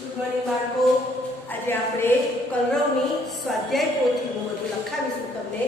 Good morning બાળકો, આજે આપણે કલરવની સ્વાધ્યાય પોથીનું બધું લખાવીશું તમને.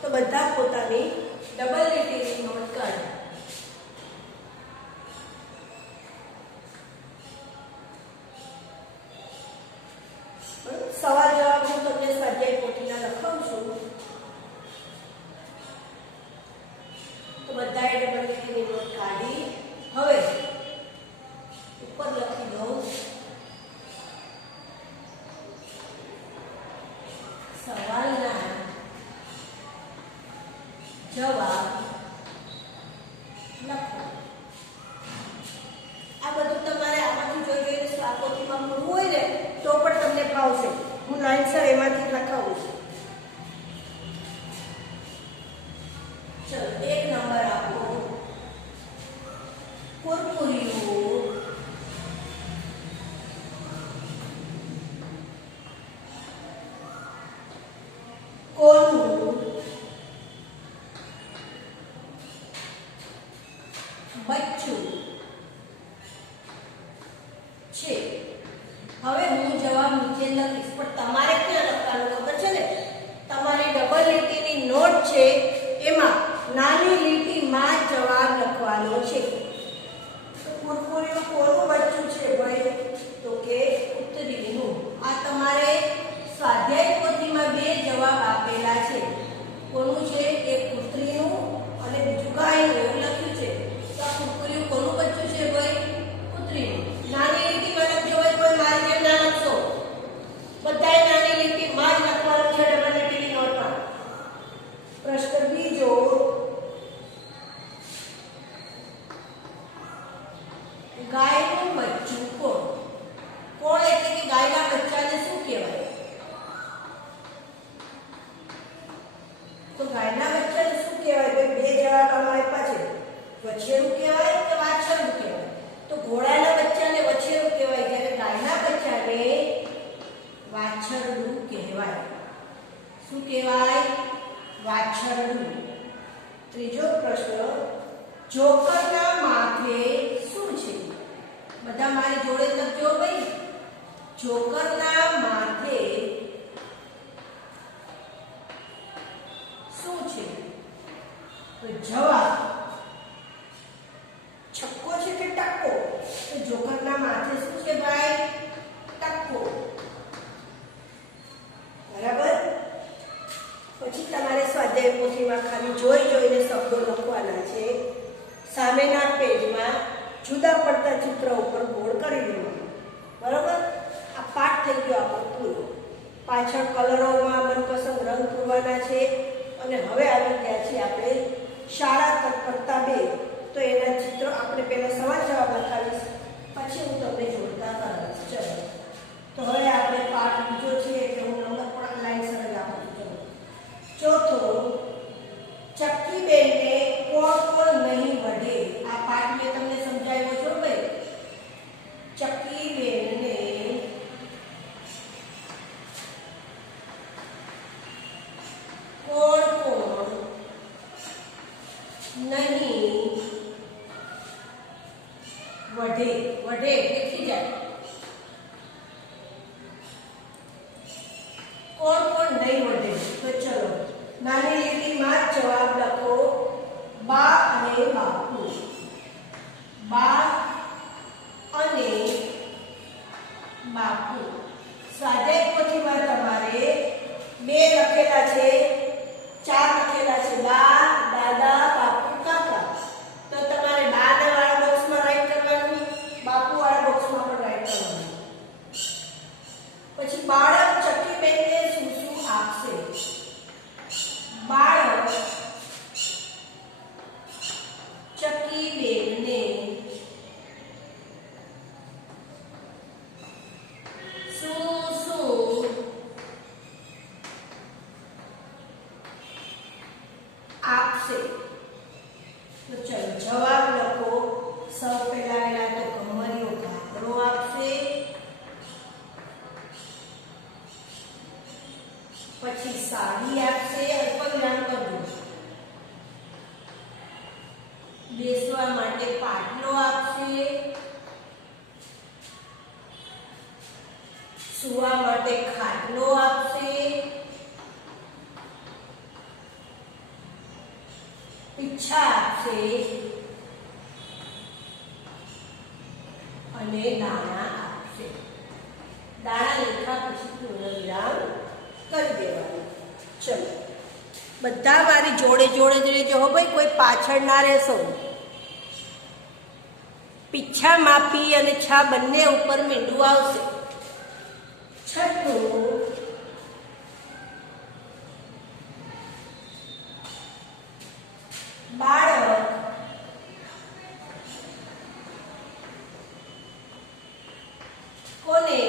તો બધા પોતાની ડબલ લીટીની નોટ કાઢો. સવાલ જવાબ હું તમને સ્વાધ્યાય પોથીના લખાવું છું. તો બધાએ ડબલ લીટીની નોટ કાઢી. હવે ઉપર લખી દો સવાલના જવાબ લખો. આ બધું તમારે આમાંથી જોઈને સ્વાપોથીમાં પૂરું હોય ને તો પણ તમને ફાવશે. હું લાઈનસર એમાંથી લખાવું છું. ચલો, 1 નંબર આપો. કુરકુરિયું કોનું બચ્ચું છે? હવે હું જવાબ નીચે લખીશ, પણ તમારે ક્યાં લખવાનું ખબર છે ને? તમારી ડબલ લીટીની નોટ છે એમાં નાની લીટીમાં જવાબ લખવાનો છે. તો કુરકુરિયું કોનું બચ્ચું છે ભાઈ? તો કે કૂતરીનું. આ તમારે સ્વાધ્યાય પોથીમાં 2 જવાબ આપેલા છે. કોનું છે? એક કૂતરીનું અને બીજું ગાયનું એવું લખ્યું છે. તો આ કુરકુરિયું કોનું બચ્ચું છે ભાઈ? કૂતરીનું. નાની લીટીમાં લખજો ભાઈ, કોઈ મારી જેમ ના લખશો. બધાએ નાની લીટીમાં જ લખવાનું છે ડબલ લીટીની નોટમાં. પ્રશ્ન બીજો, ગાયનું બચ્ચું કોણ? કોણ એટલે કે ગાયના બચ્ચાને શું કહેવાય? તો ગાયના બચ્ચાને શું કહેવાય? ભાઈ 2 જવાબ આમાં આપ્યા છે. વછેરું કહેવાય કે વાછરડું કહેવાય? તો ઘોડાના બચ્ચાને વછેરું કહેવાય, જ્યારે ગાયના બચ્ચાને વાછરડું કહેવાય. શું કહેવાય? વાછરડું. ત્રીજો પ્રશ્ન, જોકરના માથે શું છે? બધા મારી જોડે લખજો ભાઈ. જોકરના માથે શું છે? તો જવાબ છક્કો છે કે ટક્કો? તો જોકરના માથે શું છે ભાઈ? ટક્કો. બરાબર. પછી તમારે સ્વાધ્યાય પોથીમાં ખાલી જોઈને શબ્દો લખવાના છે. સામેના પેજમાં જુદા પડતા ચિત્ર ઉપર બોર્ડ કરી દેવાનું. બરાબર. આ પાઠ થઈ ગયો આપણો પૂરો. પાછળ કલરોમાં મનપસંદ રંગ પૂરવાના છે. અને હવે આવી ગયા છીએ આપણે શાળા તત્પરતા 2. તો એના ચિત્ર આપણે પહેલા સવાલ જવાબ લખાવીશ, પછી હું તમને જોડતા કરાવીશ. ચલો, તો હવે આપણે પાઠ બીજો છે એટલે હું નંબર પણ લાઈનસર જ આપું છું. ચોથો, ચક્કીબેનને કોણ કોણ નહીં વઢે? આ પાઠ મેં તમને સમજાવ્યો છો ભાઈ. ચક્કીબેનને કોણ કોણ નહીં વઢે? વઢે એટલે ખીજાય. કોણ કોણ નહીં વઢે? તો ચલો નાની લીટીમાં જવાબ લખો. બા અને બાપુ. બા અને બાપુ. સ્વાધ્યાય પોથીમાં તમારે 2 લખેલા છે, 4 લખેલા છે. બા, દાદા, બાપુ, કાકા. તો તમારે બા વાળા બોક્સમાં રાઈટ કરવાનું, બાપુ વાળા બોક્સમાં પણ રાઈટ કરવાનું. પછી બાળક ચક્કીબેનને શું શું આપશે? બાળક ચક્કી સુવા માટે ખાટલો આપશે, પીછા આપશે અને દાણા આપશે. દાણા લખ્યા પછી પૂર્ણ વિરામ કરી દેવાનું. ચલો બધા મારી જોડે જોડે જ રહેજો હો ભાઈ, કોઈ પાછળ ના રહેશો. પીછા માપી અને છા બંને ઉપર મીંડું આવશે. છઠ્ઠું, બાળક કોને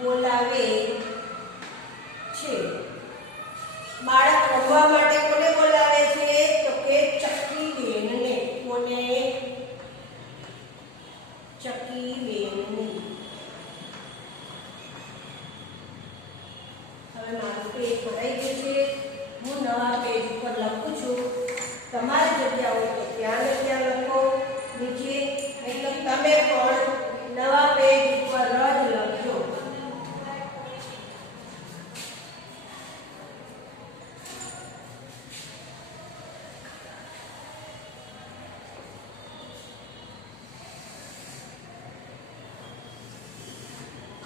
બોલાવે છે? બાળક રમવા માટે કોને બોલાવે છે? તો કે ચક્કી બેનને. કોને? ચક્કી બેનને. હવે મારું પેજ ભરાઈ ગયું છે. હું નવા પેજ ઉપર લખું છું. તમારી જગ્યા હોય તો ત્યાં ને ત્યાં લખો નીચે, નહીં તો તમે પણ નવા પેજ ઉપર જ લખજો.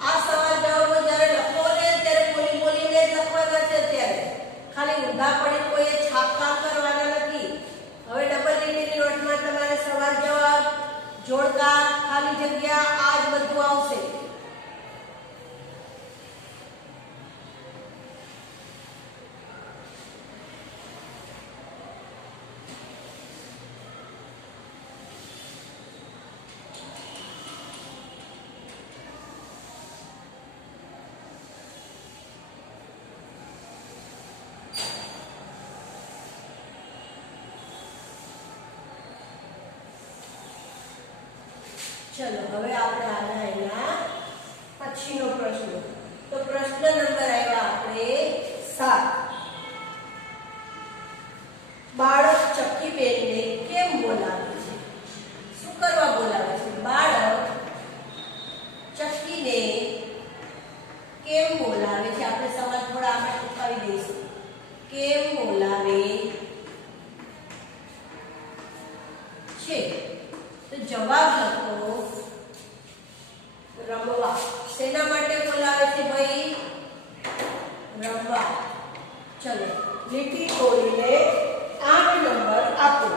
આ સવાલ જવાબો જ્યારે લખો ને ત્યારે બોલી બોલીને જ લખવાના છે. ત્યારે ખાલી ઊંધા પડી કોઈએ છાપકામ કરવાના નથી. હવે ડબલ લીટીની નોટમાં તમારે સવાલ જવાબ, જોડકા, ખાલી જગ્યા આ જ બધું આવશે. ચલો હવે આપણે આના એના પછીનો પ્રશ્ન. તો પ્રશ્ન નંબર આવ્યા આપણે 7. બાળક ચક્કી બેનને કેમ બોલાવે છે? શું કરવા બોલાવે છે? બાળક ચક્કીને કેમ બોલાવે છે? આપણે સવાલ થોડા આપણે ટૂંકાવી દઈશું. કેમ બોલાવે છે? તો જવાબ લખો રમવા. શેના માટે બોલાવે છે ભાઈ? રમવા. ચલો લીટી તોડીને 8 નંબર આપો.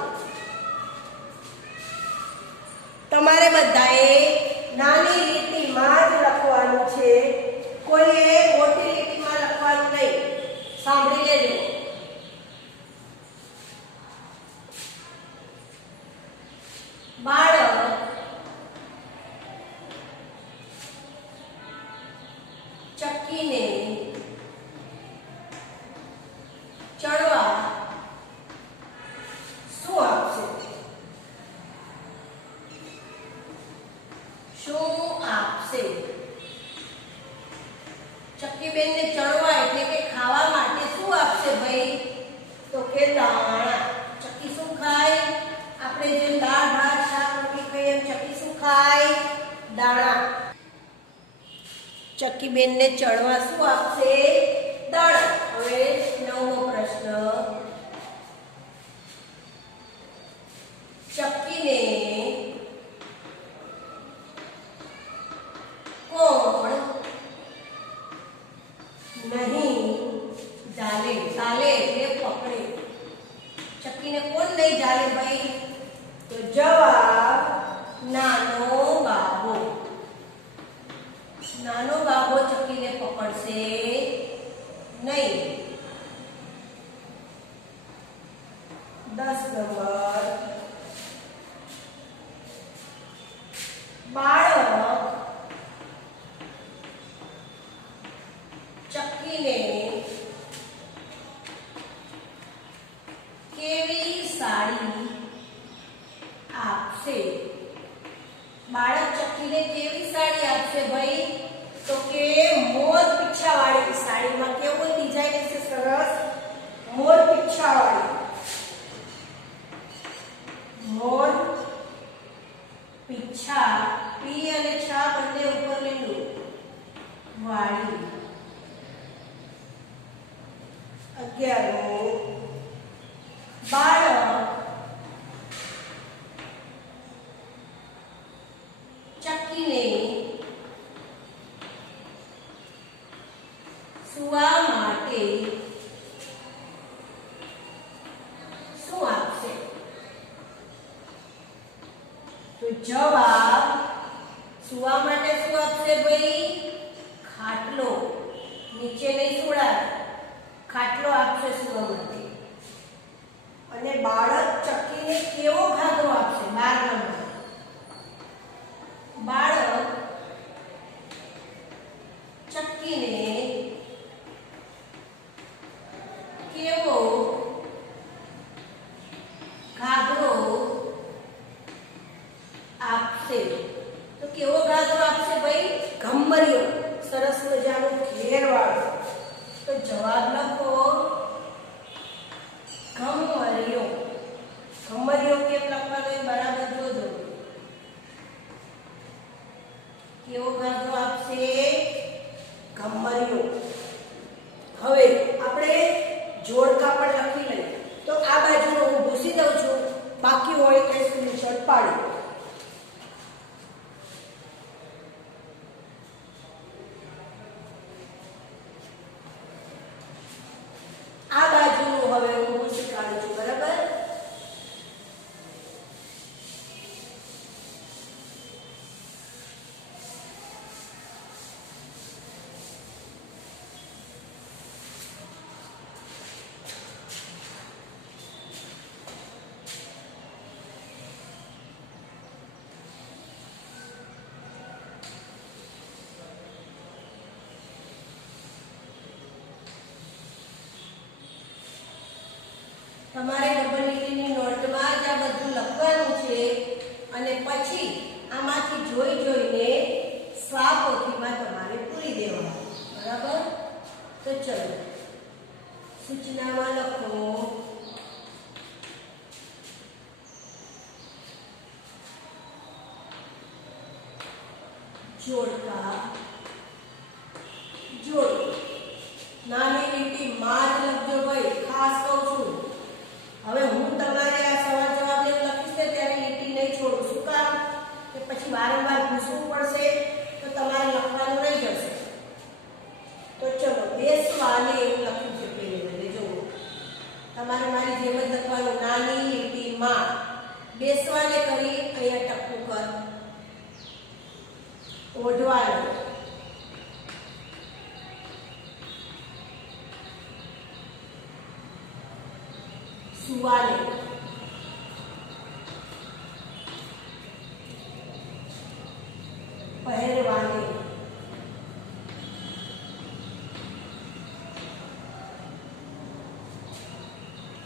તમારે બધાએ નાની લીટીમાં જ લખવાનું છે, કોઈએ મોટી લીટીમાં લખવાનું નહીં. સાંભળી લેજો. બાળક ચક્કીને ચડવા શું આપશે? શું આપશે? ચક્કી બેનને ચડવા એટલે કે ખાવા માટે શું આપશે ભાઈ? તો કે દાણા. ચક્કી શું ખાય? આપણે જેમ દાળ ભાત શાક રોટલી ખાઈએ એમ ચક્કી શું ખાય? દાણા. ચક્કી બેનને ચડવા શું આપશે? દાણા. હવે 9મો પ્રશ્ન. ચક્કીને કોણ નહીં જાલે? જાલે એટલે પકડે. ચક્કીને કોણ નહીં જાલે ભાઈ? તો જવાબ નાનો બાબો. નાનો બાબો ચક્કીને પકડશે નહીં. 10 નંબર. બાળક ચક્કીને કેવી સાડી આપશે? બાળક ચક્કીને કેવી સાડી આપશે ભાઈ? તો કે મોર પીછાવાળી સાડીમાં કેવું ડિઝાઇન છે? સરસ મોર પીછાવાળી. મોર પીછા બાળક ચક્કીને સુવા માટે શું આપશે? તો જવાબ સુવા માટે શું આપશે ભાઈ? ખાટલો. નીચે નહીં સુવડાવે, ખાટલો આપશે સુવા માટે. અને બાળક ચક્કીને કેવો ખાધો આપશે? 12 નંબર. બાળક ચક્કીને કેવો ઘાઘરો આપશે? તો કેવો ઘાઘરો આપશે ભાઈ? ઘમરિયો, સરસ મજાનો ઘેરવાળો. તો જવાબ લખો ઘમરિયો. ઘમરિયો કેમ લખવાનો એ બરાબર જોજો. કેવો ઘાઘરો આપશે? ઘમરિયો. હવે આપણે જોડકા પણ લખી લઈએ. તો આ બાજુનો હું ભૂસી દઉં છું, બાકી હોય એ સ્ક્રીનશોટ પાડી. આ બાજુનું હવે હું ભૂસી કાઢું છું, બરાબર? તમારે ડબલ લીટીની નોટમાં જ આ બધું લખવાનું છે અને પછી આમાંથી જોઈ જોઈને સ્વાપોથીમાં તમારે પૂરી દેવાનું, બરાબર? તો ચલો સૂચનામાં લખો જોડકા જોડ. નાની લીટીમાં જ લખજો ભાઈ, ખાસ કહું છું. હવે હું તમારે આ સવાલ જવાબ જેવું લખીશ ને ત્યારે લીટી નહીં છોડું. શું કામ? કે પછી વારંવાર પૂછવું પડશે તો તમારે લખવાનું રહી જશે. તો ચલો બેસવાને એવું લખ્યું છે પહેલે જુઓ. તમારે મારી જેમ જ લખવાનું, નાની લીટીમાં. બેસવાને કરી અહીંયા ટપકું કર. ઓઢવાને, સુવાને, પહેરવાને,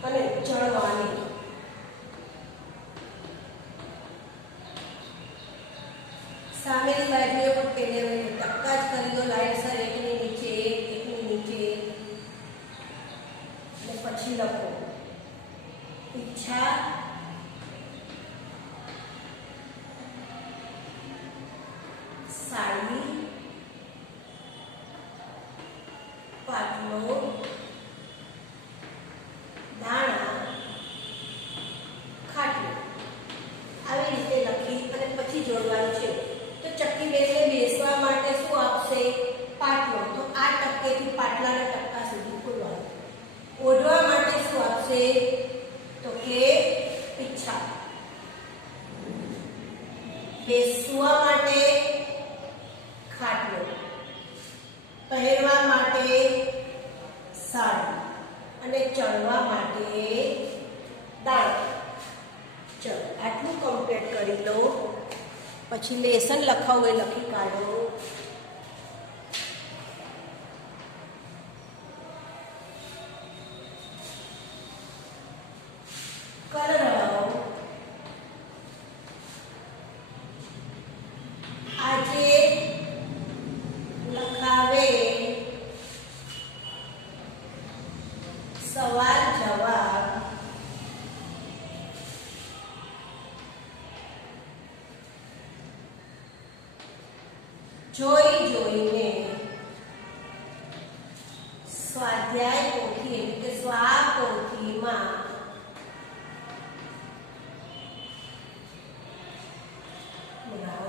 અને ચડવાને. સામેની બાજુએ પણ પહેલે ટપકા જ કરી દો લાઈનસર, એકની નીચે એકની નીચે. અને પછી લખો ઈચ્છા, સાડી, પાટલો, દાણા, ખાટલો. આવી રીતે લખી અને પછી જોડવાનું છે. તો ચક્કી બેસને બેસવા માટે શું આપશે? પાટલો. તો આ ટપકેથી પાટલાના ટપકા સુધી ખોલવાનું. ઓઢવા માટે શું આપશે? તો કે ઈચ્છા. બેસવા માટે ખાટલો, પહેરવા માટે સાડી અને ચડવા માટે દાણા. ચલો આટલું કમ્પ્લીટ કરી લો. પછી લેસન લખાવું એ લખી કાઢો. કલરવ આજે લખાવે સવાલ જવાબ જોઈ જોઈને સ્વાધ્યાય પોથી એટલે કે સ્વા પોથીમાં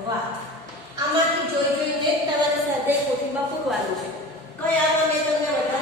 વાહ, આમાંથી જોઈને જ તમારે સ્વાધ્યાય પોથીમાં પૂરવાનું છે. કઈ આમાં મેં તમને વધારે